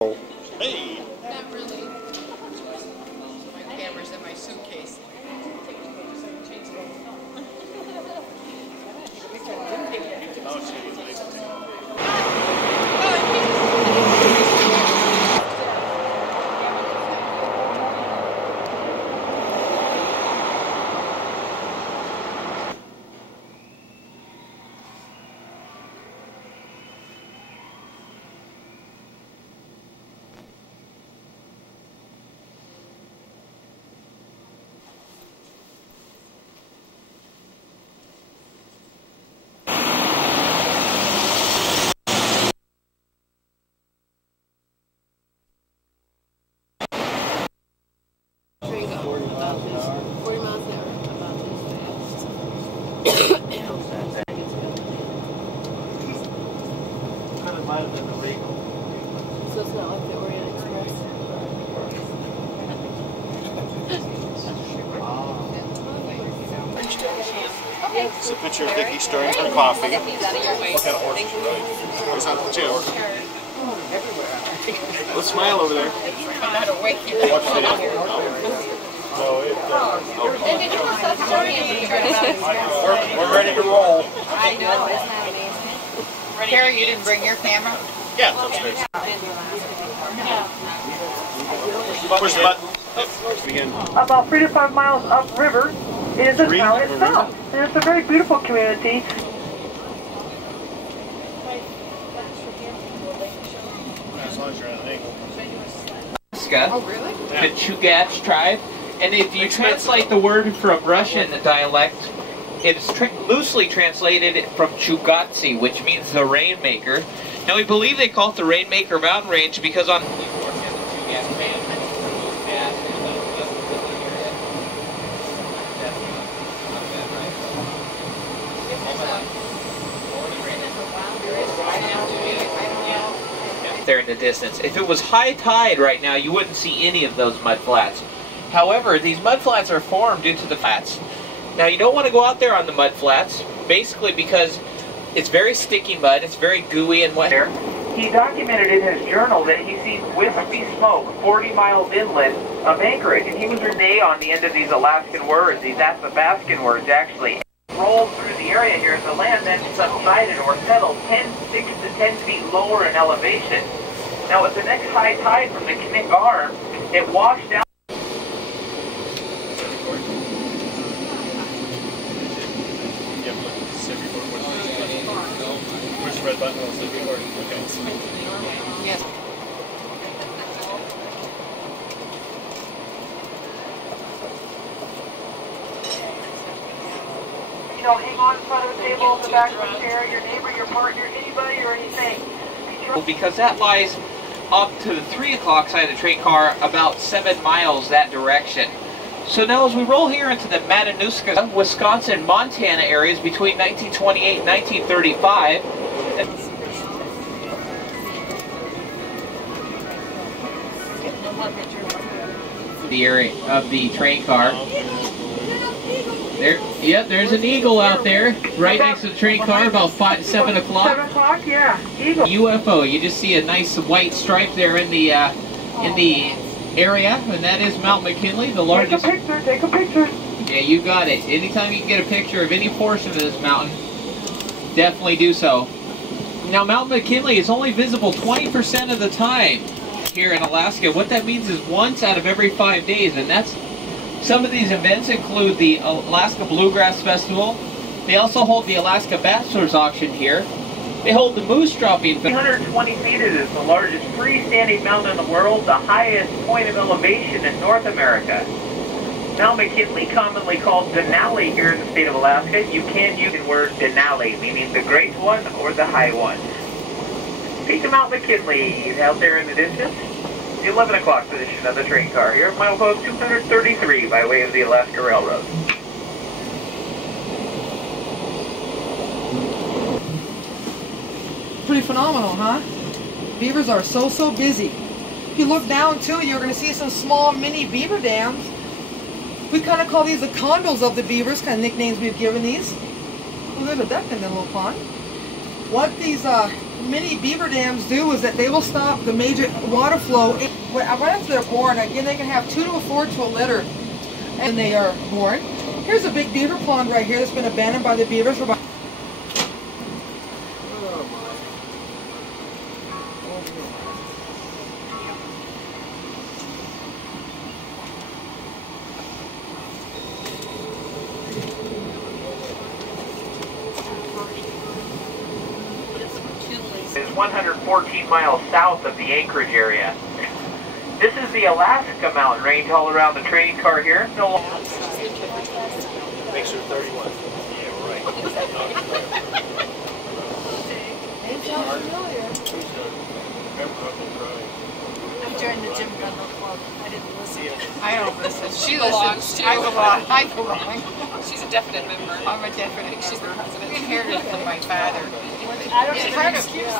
Hey! Not really. My camera's in my suitcase. Oh, she's nice to take. Might have been the Regal. So it's not like the Orient Express. It's a picture of Dickie stirring her coffee. What kind of horse is she riding? Where's that the tail? Let's smile over there. Watch the No, we're ready to roll. I know, isn't that amazing? Carrie, you didn't bring your camera? Yeah, it's upstairs. Push the button. Begin. About 3 to 5 miles upriver is the town itself. And it's a very beautiful community. As long as you're at an angle. Oh, really? The Chugach tribe. And if you translate the word from Russian dialect, it's loosely translated from Chugatsi, which means the Rainmaker. Now we believe they call it the Rainmaker mountain range because on there in the distance. If it was high tide right now, you wouldn't see any of those mud flats. However, these mud flats are formed due to the flats. Now, you don't want to go out there on the mud flats, basically because it's very sticky mud, it's very gooey and wet. He documented in his journal that he sees wispy smoke 40 miles inland of Anchorage, and he was renee on the end of these Alaskan words, these Athabascan words actually. Rolled through the area here, the land then subsided or settled 6 to 10 feet lower in elevation. Now, at the next high tide from the Knik Arm, it washed out. Push the red button, I'll say record. Okay. Yes. You know, hang on in front of the table, in the back of the chair, your neighbor, your partner, anybody or anything. Because that lies up to the 3 o'clock side of the train car, about 7 miles that direction. So now as we roll here into the Matanuska, Wisconsin, Montana areas between 1928 and 1935, the area of the train car. There, yep, there's an eagle out there, right next to the train car, about 7 o'clock. 7 o'clock, yeah, eagle. UFO. You just see a nice white stripe there in the area, and that is Mount McKinley, the largest. Take a picture. Yeah, you got it. Anytime you can get a picture of any portion of this mountain, definitely do so. Now, Mount McKinley is only visible 20% of the time here in Alaska. What that means is once out of every 5 days, and that's. Some of these events include the Alaska Bluegrass Festival. They also hold the Alaska Bachelor's Auction here. They hold the Moose Dropping. 320 feet, it is the largest freestanding mountain in the world, the highest point of elevation in North America. Mount McKinley, commonly called Denali here in the state of Alaska. You can use the word Denali, meaning the great one or the high one. Peak of Mount McKinley out there in the distance. The 11 o'clock position of the train car here, milepost 233 by way of the Alaska Railroad. Pretty phenomenal, huh? Beavers are so busy. If you look down too, you're going to see some small mini beaver dams. We kind of call these the condos of the beavers, kind of nicknames we've given these. Oh, there's a duck in the little pond. What these mini beaver dams do is that they will stop the major water flow right after they're born. Again, they can have 2 to 4 to a litter, and they are born. Here's a big beaver pond right here that's been abandoned by the beavers for about. Is 114 miles south of the Anchorage area. This is the Alaska mountain range all around the train car here. No longer. Makes her 31. Yeah, right. I joined the Jim Bundle Club. I didn't listen. I don't listen. She belongs to. I belong. I belong. She's a definite member. I'm a definite. She's the president. We inherited it from my father. I don't It's have part an of, excuse.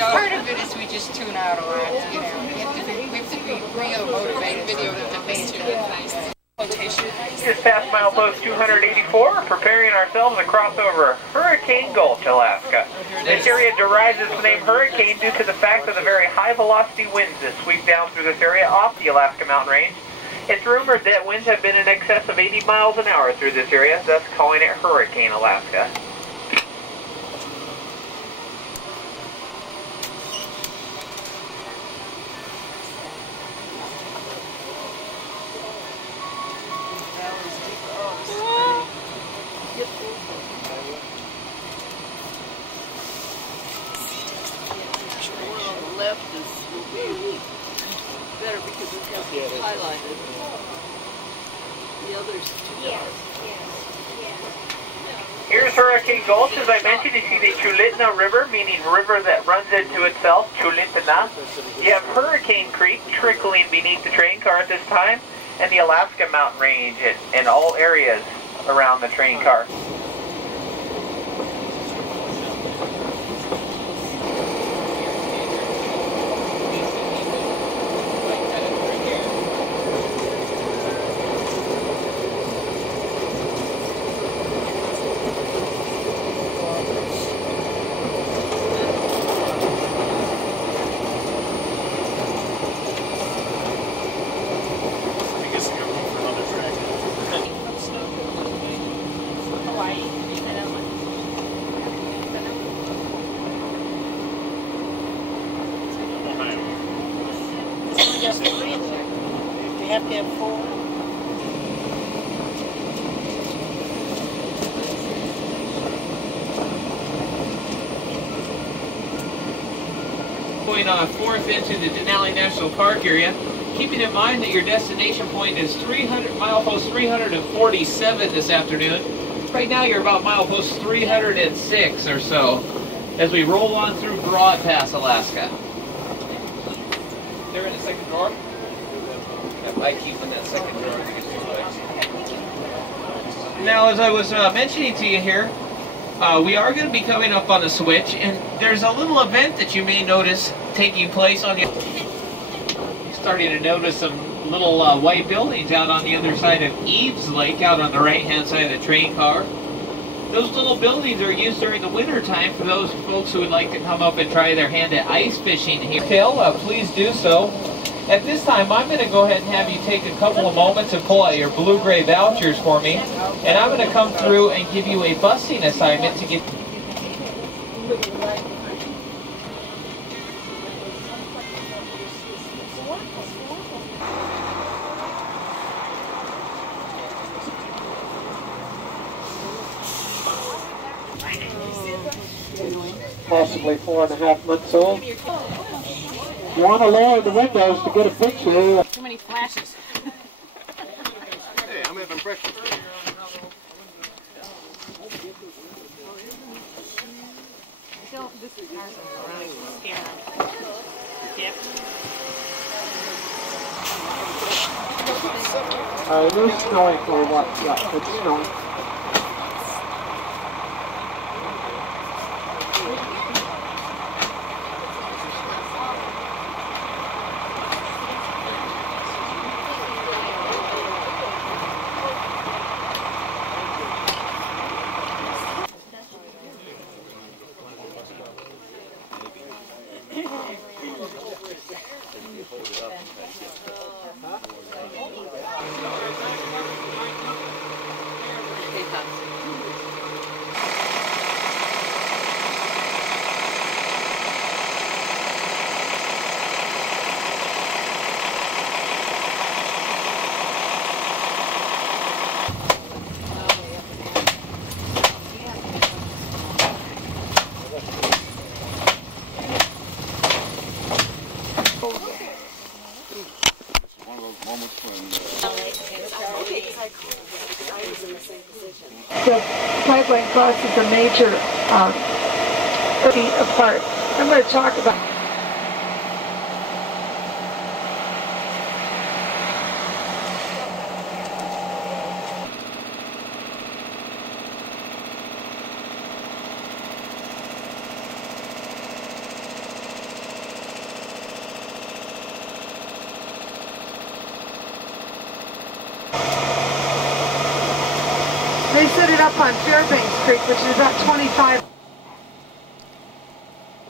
part of it is we just tune out a lot. You know, we have to be real motivated. Video to face it. Just past milepost 284, preparing ourselves to cross over Hurricane Gulch, Alaska. This area derives its name hurricane due to the fact of the very high velocity winds that sweep down through this area off the Alaska mountain range. It's rumored that winds have been in excess of 80 miles an hour through this area, thus calling it Hurricane Alaska. Left will be better because we've got it highlighted. The others Here's Hurricane Gulch. As I mentioned, you see the Chulitna River, meaning river that runs into itself, Chulitna. You have Hurricane Creek trickling beneath the train car at this time, and the Alaska mountain range in all areas around the train car. You have to have 4. Going 4th into the Denali National Park area, keeping in mind that your destination point is milepost 347 this afternoon. Right now you're about milepost 306 or so as we roll on through Broad Pass, Alaska. They're in the second drawer? I keep in that second drawer. Now, as I was mentioning to you here, we are going to be coming up on the switch, and there's a little event that you may notice taking place on the... Starting to notice some little white buildings out on the other side of Eves Lake, out on the right-hand side of the train car. Those little buildings are used during the winter time for those folks who would like to come up and try their hand at ice fishing here. Please do so. At this time, I'm going to go ahead and have you take a couple of moments and pull out your blue-gray vouchers for me, and I'm going to come through and give you a busing assignment to get... Possibly 4.5 months old. You want to lower the windows to get a picture. Too many flashes. Hey, I'm having breakfast. This is running scared. Yep. It is snowing for what? Yeah, it's snowing. pipeline crosses a major feet apart. I'm going to talk about. They set it up on Fairbanks Creek, which is about 25.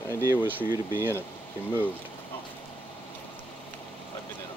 The idea was for you to be in it. You moved. Oh. I've been in it.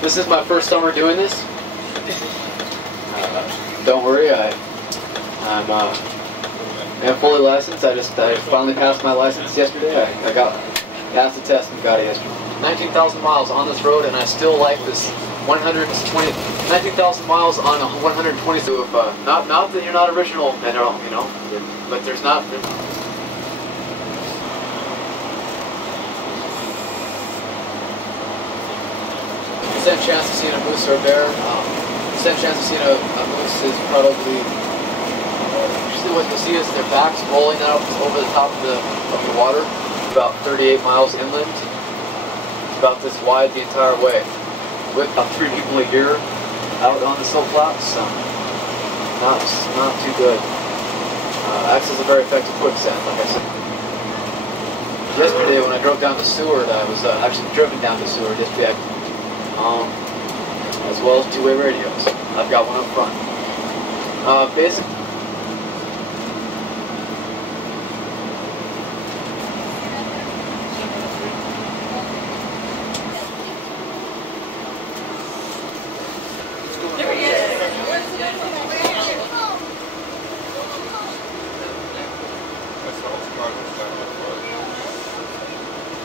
This is my first summer doing this. Don't worry, I'm fully licensed. I finally passed my license yesterday. I passed the test and got it yesterday. 19,000 miles on this road, and I still like this 19,000 miles on a 120. So if, not that you're not original at all, you know, but there's not. Percent chance of seeing a moose or a bear. Percent chance of seeing a moose is probably. Usually, what you'll see is their backs rolling out over the top of the water, about 38 miles inland. It's about this wide the entire way. With about 3 people a year out on the silt flats, so not too good. Acts as a very effective quicksand, like I said. Yesterday, when I drove down to Seward, I was actually driven down to Seward yesterday. As well as 2-way radios. I've got one up front. Basically,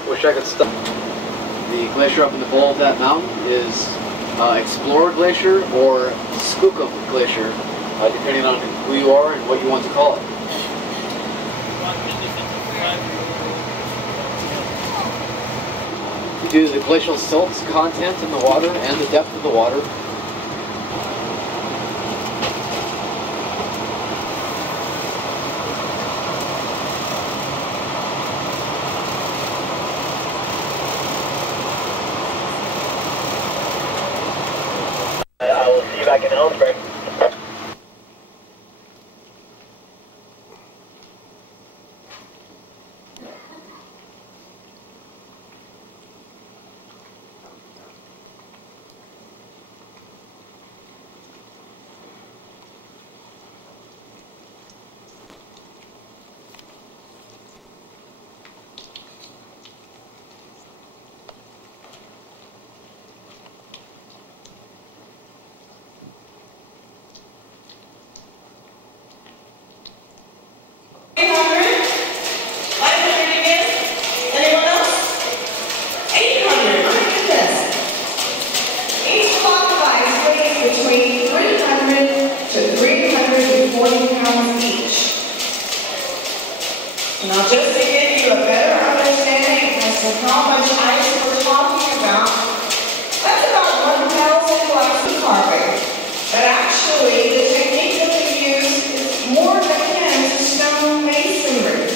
wish I could stop. The glacier up in the bowl of that mountain is Explorer Glacier or Skookum Glacier, depending on who you are and what you want to call it. Due to the glacial silt content in the water and the depth of the water, I will see you back in Ellensburg. Now just to give you a better understanding as to how much ice we're talking about, that's about 1,000 blocks of carbon. But actually, the technique that we use is more akin to stone masonry.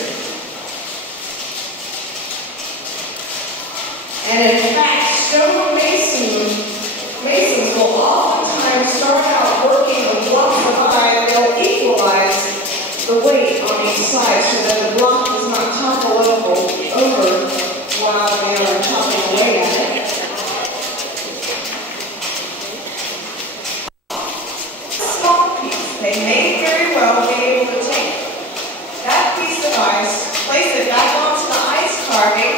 And in fact, stone masons will oftentimes start out working a block of iron. They'll equalize the weight on each side so that the block does not topple over while they are chopping away at it. Small piece, they may very well be able to take that piece of ice, place it back onto the ice carving,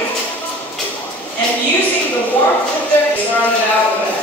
and using the warmth that they're started out with.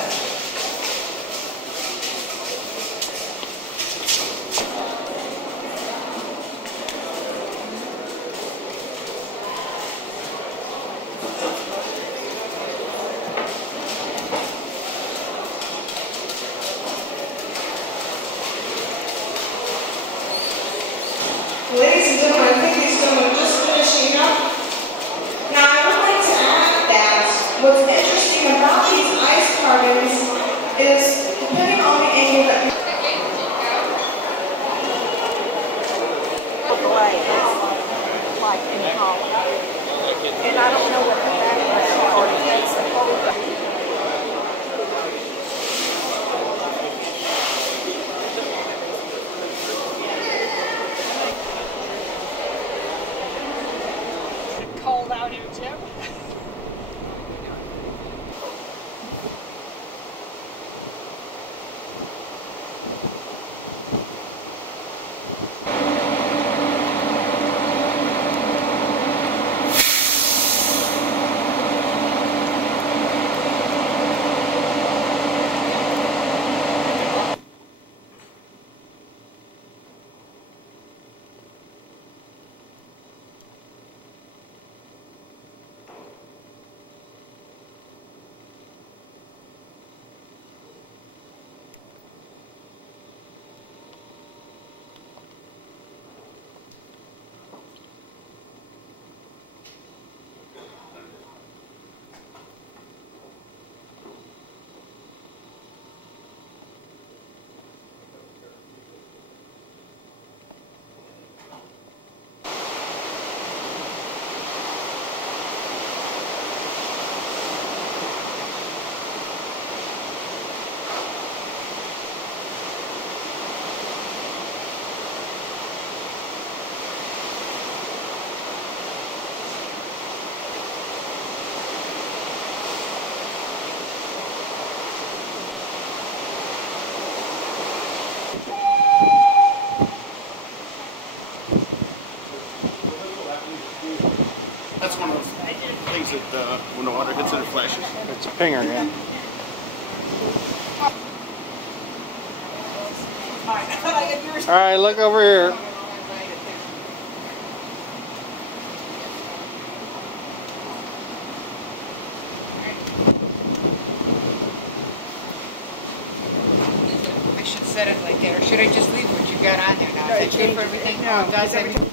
when the water hits it, it flashes. It's a pinger, yeah. All right, look over here. I should set it like that, or should I just leave what you got on there now? Is that good for everything? No, Oh, does everything?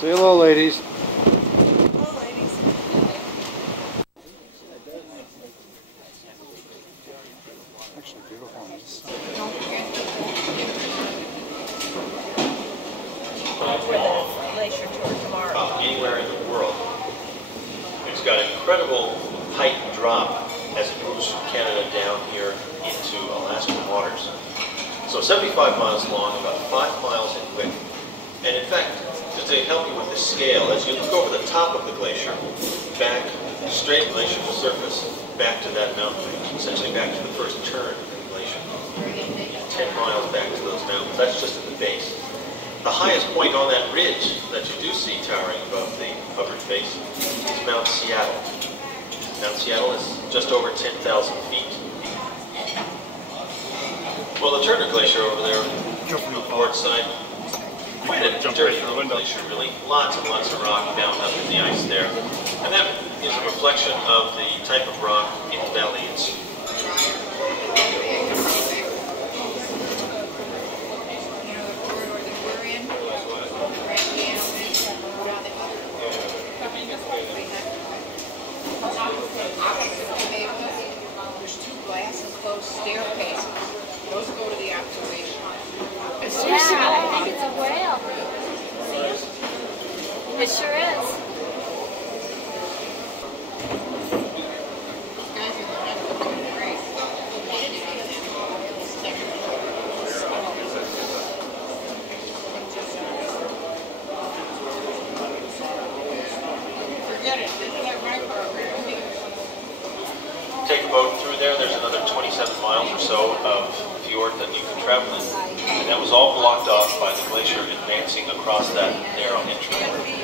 Say hello, ladies. Actually, beautiful on this side. Anywhere in the world. It's got an incredible height drop as it moves from Canada down here into Alaskan waters. So 75 miles long, about 5 miles in width. And in fact, just to help you with the scale, as you look over the top of the glacier, back, straight glacial surface, back to that mountain range, essentially back to the first turn of the glacier. 10 miles back to those mountains. That's just at the base. The highest point on that ridge that you do see towering above the upper face is Mount Seattle. Mount Seattle is just over 10,000 feet. Well, the Turner Glacier over there on the port side, quite a dirty little glacier, really. Lots and lots of rock bound up in the ice there. And that is a reflection of the type of rock in the valley. It's There's 2 glass enclosed staircases. Those go to the observation. Yeah, I think it's a whale. See? It sure is. Forget it. This is that right program. take a boat through there. There's another 27 miles or so of fjord that you can travel in. And that was all blocked off by the glacier advancing across that narrow entry.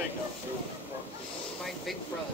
My big brother.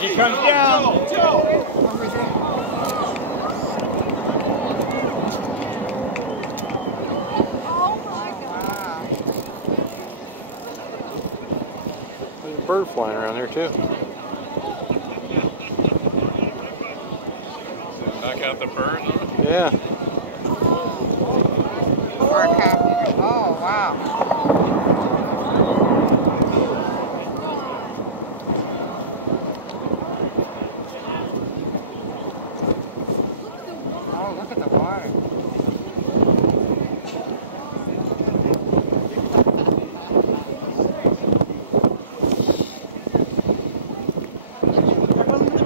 He comes down. There's a bird flying around there too. Knock out the bird? Yeah. Oh, wow. Oh, look at the water.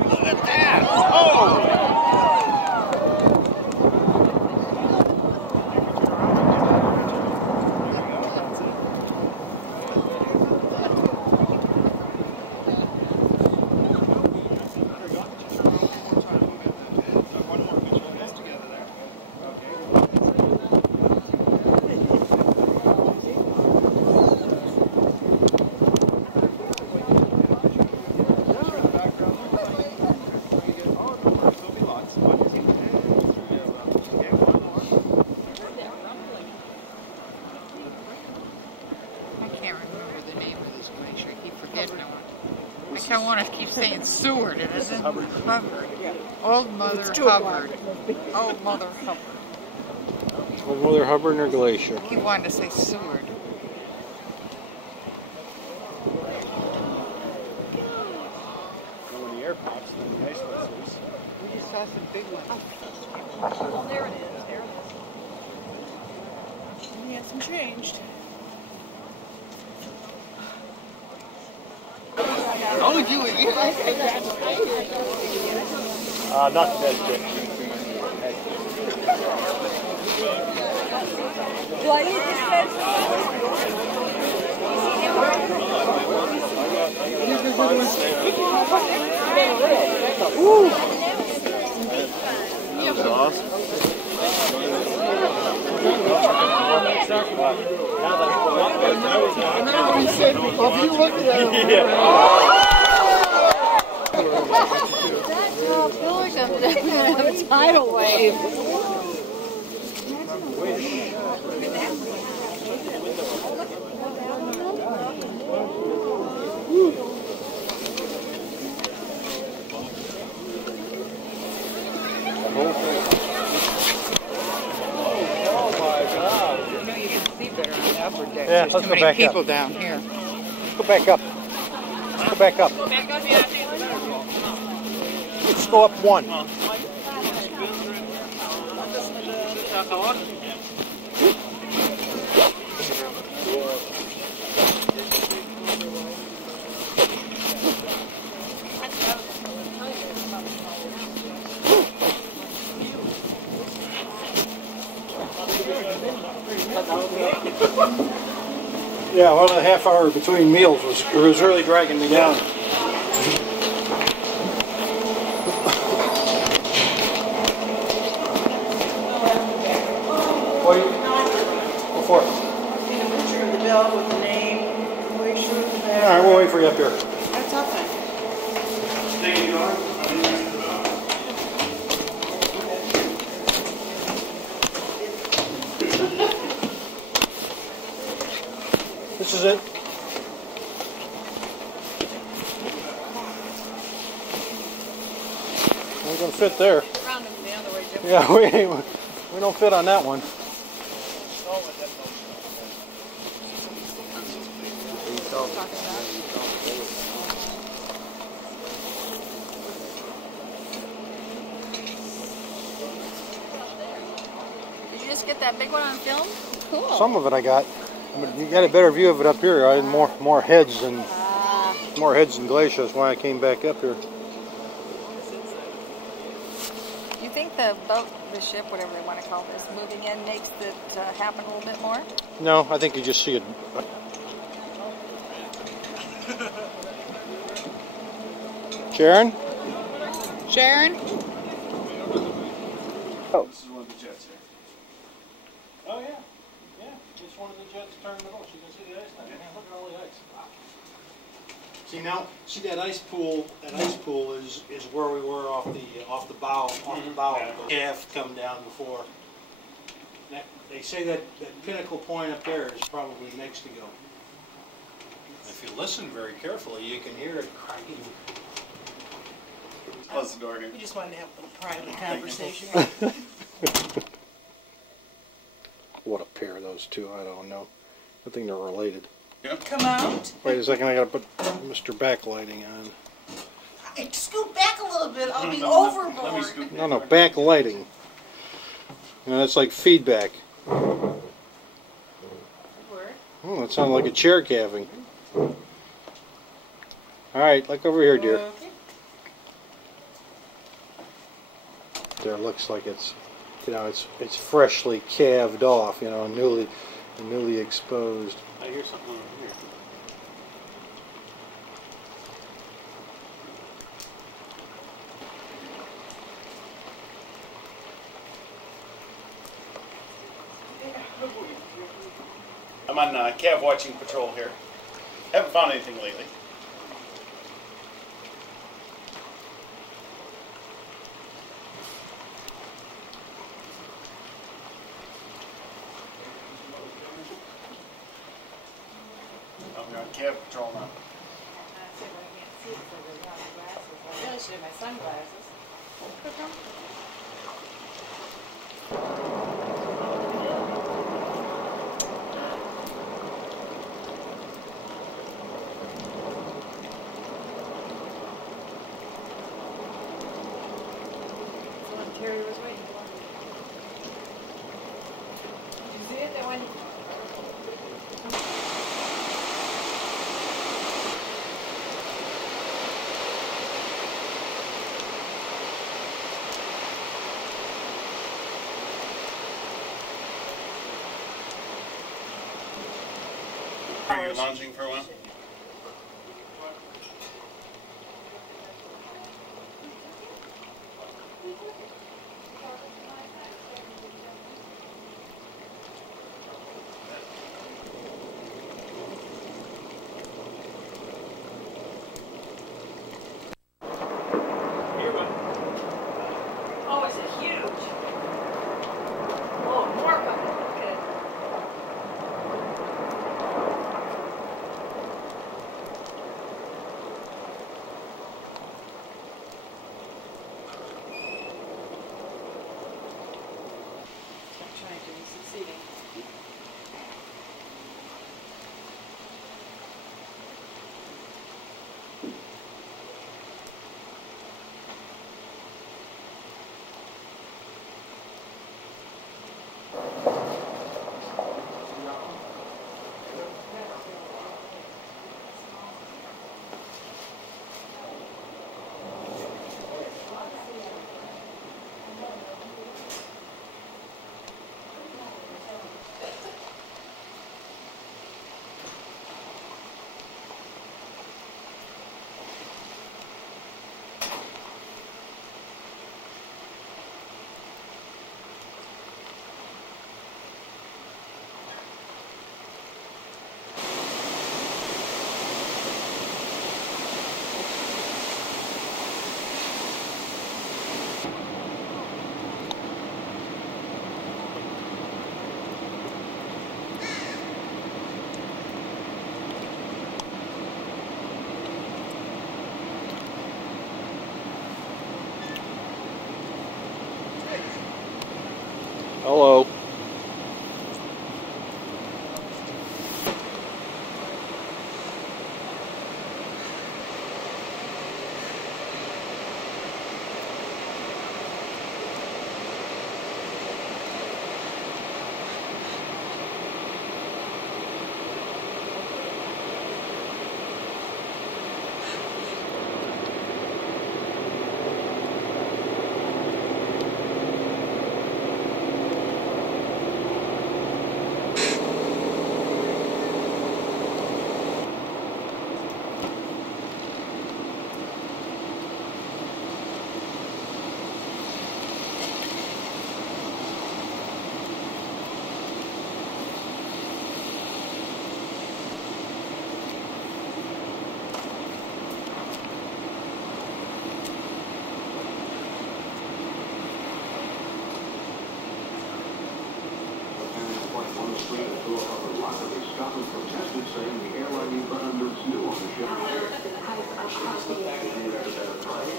Look at that! Oh! I want to keep saying Seward, and it's Hubbard. Old Mother Hubbard. Old Mother Hubbard. Old Mother Hubbard or Glacier? He wanted to say Seward. When the air pops, then the nice one is. We just saw some big ones. Oh, there it is. There it is. He hasn't changed. Oh, you Not the best dish. Do I eat this Woo! That was awesome. Now he said, well, if you look at him. I feel like I'm going to have a tidal wave. Yeah, let's go back people up. Down here. Let's go back up. Let's go back up. Let's go up one. Yeah, well, a half hour between meals was really dragging me down. Go for it. Need a picture of the dog with the name. All right, we'll wait for you up here. That's okay. This is it. We're going to fit there. Around the middle. ship. Yeah, we don't fit on that one. Did you just get that big one on film? Cool. Some of it I got. But you got a better view of it up here. I had more heads than glacier. That's why I came back up here. You think the boat, the ship, whatever they want to call this, moving in makes it happen a little bit more? No, I think you just see it. Sharon? Sharon? Oh. This is one of the jets here. Oh yeah, yeah. It's one of the jets turned middle. You can see the ice now. Man, look at all the ice. See now, see that ice pool. That ice pool is where we were off the bow. The calf come down before. They say that pinnacle point up there is probably next to go. If you listen very carefully, you can hear it cracking. Close the door here. We just wanted to have a private conversation. What a pair those two, I don't know. I think they're related. Yep. Come out. Wait a second, I gotta put Mr. Backlighting on. Hey, scoot back a little bit. I'll be overboard. No, backlighting. No, that's like feedback. Oh, that sounded like a chair calving. Alright, look over here, dear. There looks like it's, you know, it's freshly calved off, you know, newly exposed. I hear something over here. I'm on Cav watching patrol here. Haven't found anything lately. We're on Cav patrol now. I really should have my sunglasses. Terry was waiting for. Did you see it? That one? Are you lounging for a while? Oh, is it huge? Oh, more coming. Look at it. Hello.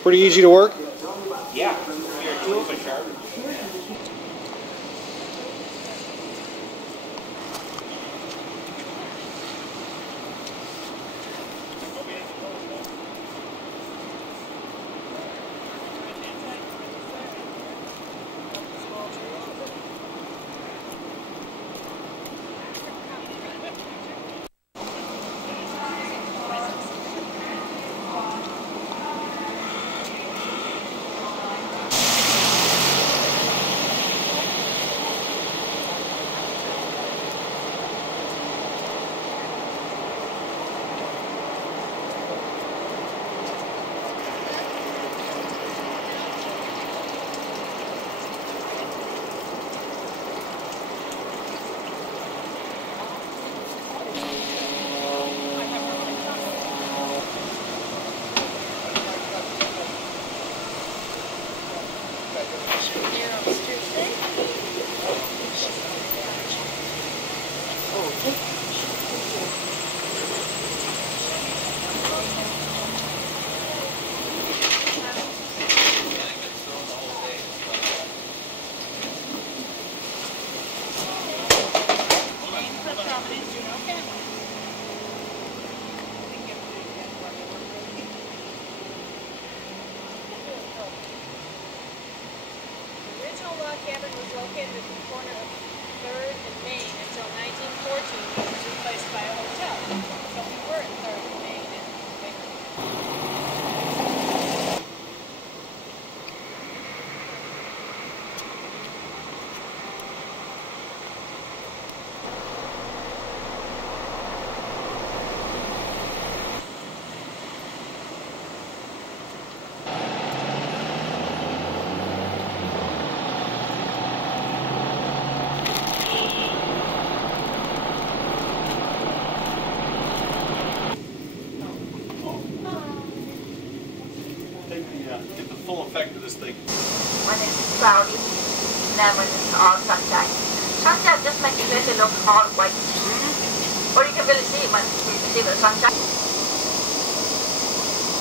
Pretty easy to work? Yeah, your tools are sharp. Cabin was located at the corner of 3rd and Main until 1914 when it was replaced by a hotel. So we were at 3rd and Main and Get the full effect of this thing. When it's cloudy, and then when it's all sunshine. Sunshine just makes the glacier look all white. Or you can really see it when you see the sunshine.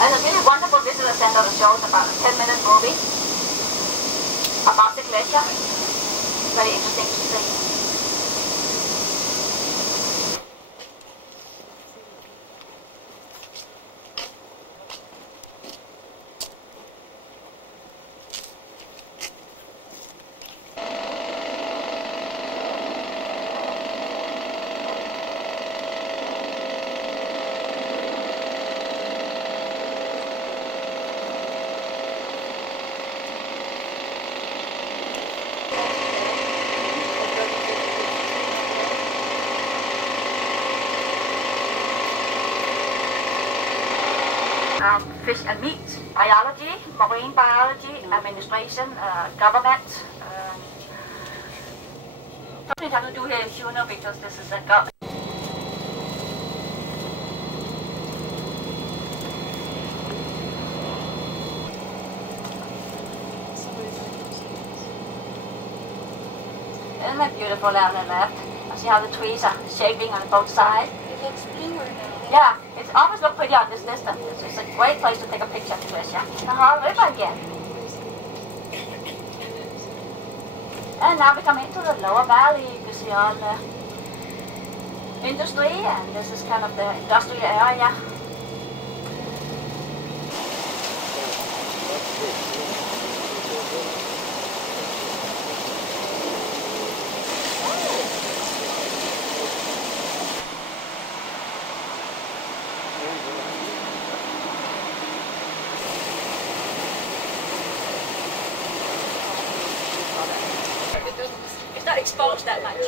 There's a really wonderful visitor center that shows about a 10-minute movie about the glacier. Very interesting to see. Fish and meat, biology, marine biology, administration, government. Something have to do here in Juneau because this is a government. Isn't it beautiful down there left? See how the trees are shaping on both sides? it looks bluer now. Yeah, it almost looks pretty on this distance. It's a great place to take a picture of the glacier. The whole river again. And now we come into the lower valley. You can see all the industry, and this is kind of the industrial area. It's not exposed that much.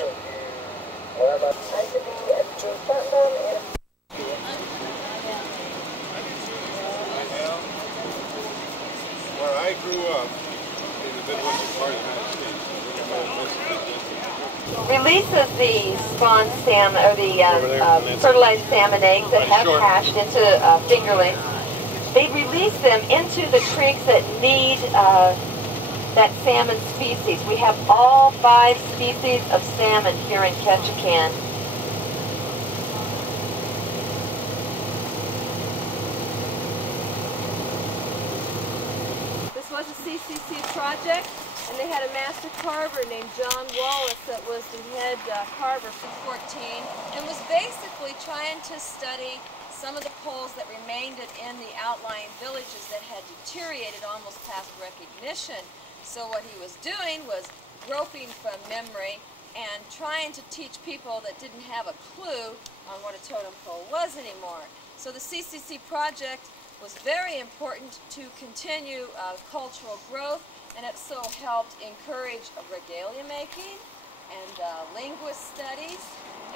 Where I grew up in the Midwestern part of the United States, releases the spawn salmon, or the fertilized salmon eggs that have hatched into fingerlings. They release them into the creeks that need that salmon species. We have all 5 species of salmon here in Ketchikan. This was a CCC project, and they had a master carver named John Wallace that was the head carver for 14, and was basically trying to study some of the poles that remained in the outlying villages that had deteriorated almost past recognition. So what he was doing was groping from memory and trying to teach people that didn't have a clue on what a totem pole was anymore. So the CCC project was very important to continue cultural growth, and it so helped encourage regalia making and linguist studies,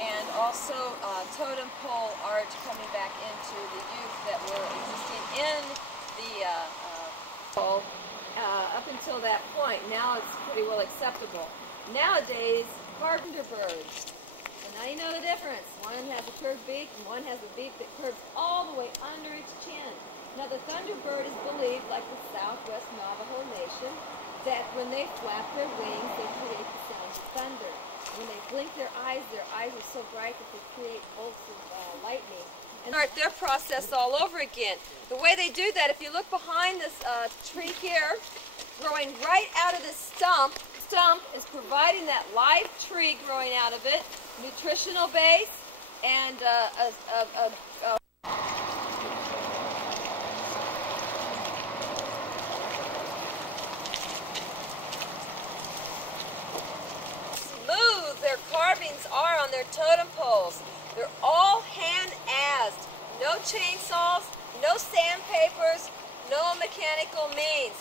and also totem pole art coming back into the youth that were existing in the pole. Up until that point, now it's pretty well acceptable. Nowadays, carpenter birds. So now you know the difference. One has a curved beak, and one has a beak that curves all the way under its chin. Now the thunderbird is believed, like the Southwest Navajo Nation, that when they flap their wings, they create the sound of thunder. When they blink their eyes are so bright that they create bolts of lightning. And start their process all over again. The way they do that, if you look behind this tree here, growing right out of this stump is providing that live tree growing out of it, nutritional base, and smooth their carvings are on their totem poles. They're all hand-assed. No chainsaws, no sandpapers, no mechanical means.